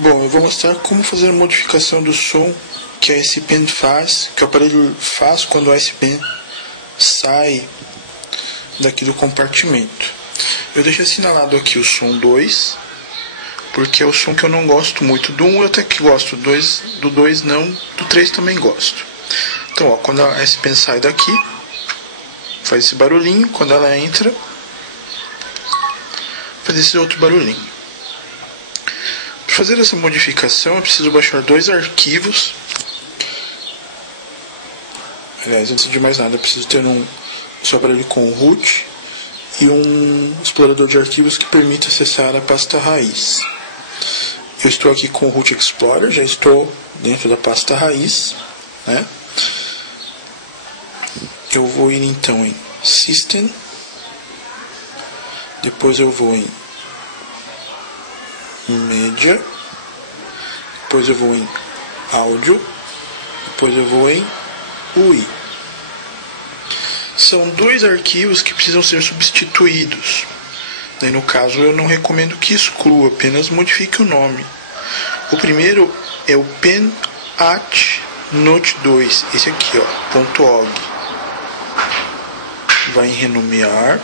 Bom, eu vou mostrar como fazer a modificação do som que a S-Pen faz, que o aparelho faz quando a S-Pen sai daqui do compartimento. Eu deixei assinalado aqui o som 2, porque é o som que eu não gosto muito. Do 1 eu até que gosto, do 2 não, do 3 também gosto. Então, ó, quando a S-Pen sai daqui, faz esse barulhinho, quando ela entra, faz esse outro barulhinho. Para fazer essa modificação, eu preciso baixar dois arquivos. Aliás, antes de mais nada, eu preciso ter um seu aparelho com root e um explorador de arquivos que permita acessar a pasta raiz. Eu estou aqui com o Root Explorer, já estou dentro da pasta raiz, né? Eu vou ir então em System, depois eu vou em Media, depois eu vou em Áudio, depois eu vou em UI. São dois arquivos que precisam ser substituídos. Daí, no caso, eu não recomendo que exclua, apenas modifique o nome. O primeiro é o pen@note2, esse aqui, ó, .og. Vai em renomear.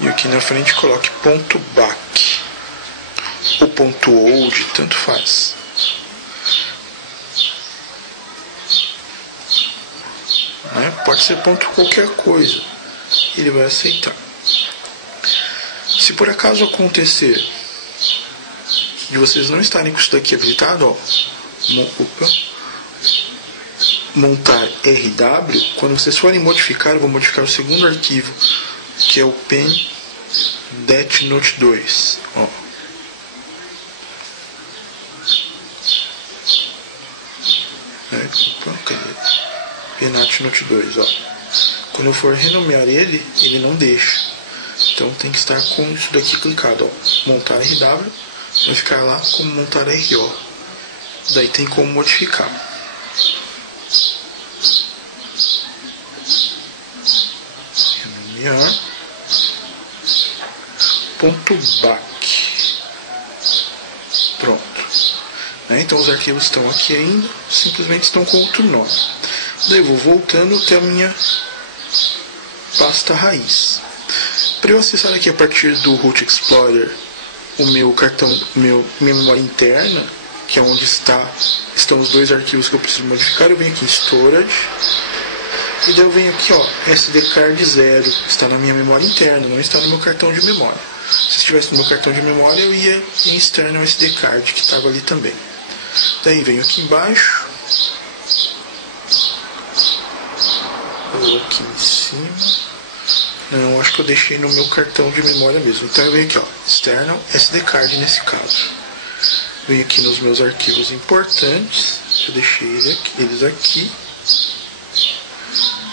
E aqui na frente coloque .back ou .old, tanto faz. Pode ser ponto qualquer coisa, ele vai aceitar. Se por acaso acontecer de vocês não estarem com isso daqui habilitado, ó, montar RW, quando vocês forem modificar, eu vou modificar o segundo arquivo, que é o pen-note2, ó. pen-note2, ó. Quando eu for renomear ele, ele não deixa. Então tem que estar com isso daqui clicado, ó. Montar RW, vai ficar lá como montar RO. Daí tem como modificar. Renomear. .back. Pronto. Então os arquivos estão aqui ainda, simplesmente estão com outro nome. Daí eu vou voltando até a minha pasta raiz. Para eu acessar aqui a partir do Root Explorer o meu cartão, minha memória interna, que é onde estão os dois arquivos que eu preciso modificar, eu venho aqui em Storage. E daí eu venho aqui, ó, SD card 0, está na minha memória interna, não está no meu cartão de memória. Se estivesse no meu cartão de memória, eu ia em External SD card, que estava ali também. Daí venho aqui embaixo, aqui em cima. Não, acho que eu deixei no meu cartão de memória mesmo. Então eu venho aqui, ó, External SD card nesse caso. Venho aqui nos meus arquivos importantes, eu deixei eles aqui.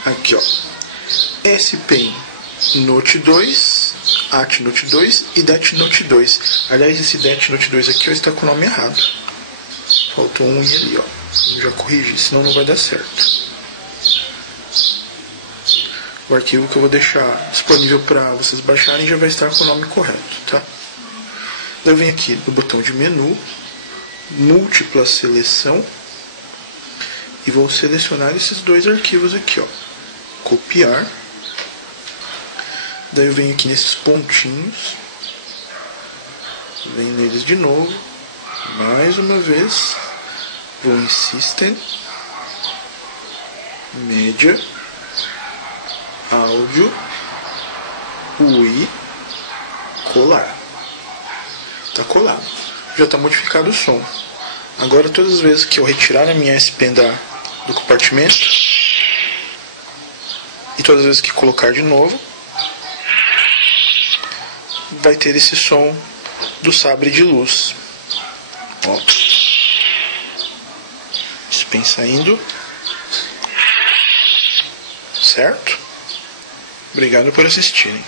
Aqui, ó, S-Pen Note2, AT-Note2 e DAT-Note2. Aliás, esse DAT-Note2 aqui ó, está com o nome errado. Faltou um i ali, ó. Eu já corrigi, senão não vai dar certo. O arquivo que eu vou deixar disponível para vocês baixarem já vai estar com o nome correto, tá? Eu venho aqui no botão de menu, múltipla seleção, e vou selecionar esses dois arquivos aqui, ó. Copiar. Daí eu venho aqui nesses pontinhos, venho neles de novo, mais uma vez, vou em System, Media, Áudio, UI, colar. Tá colado. Já está modificado o som. Agora todas as vezes que eu retirar a minha S-Pen do compartimento e todas as vezes que colocar de novo, vai ter esse som do sabre de luz. Ó. S-Pen saindo. Certo? Obrigado por assistirem.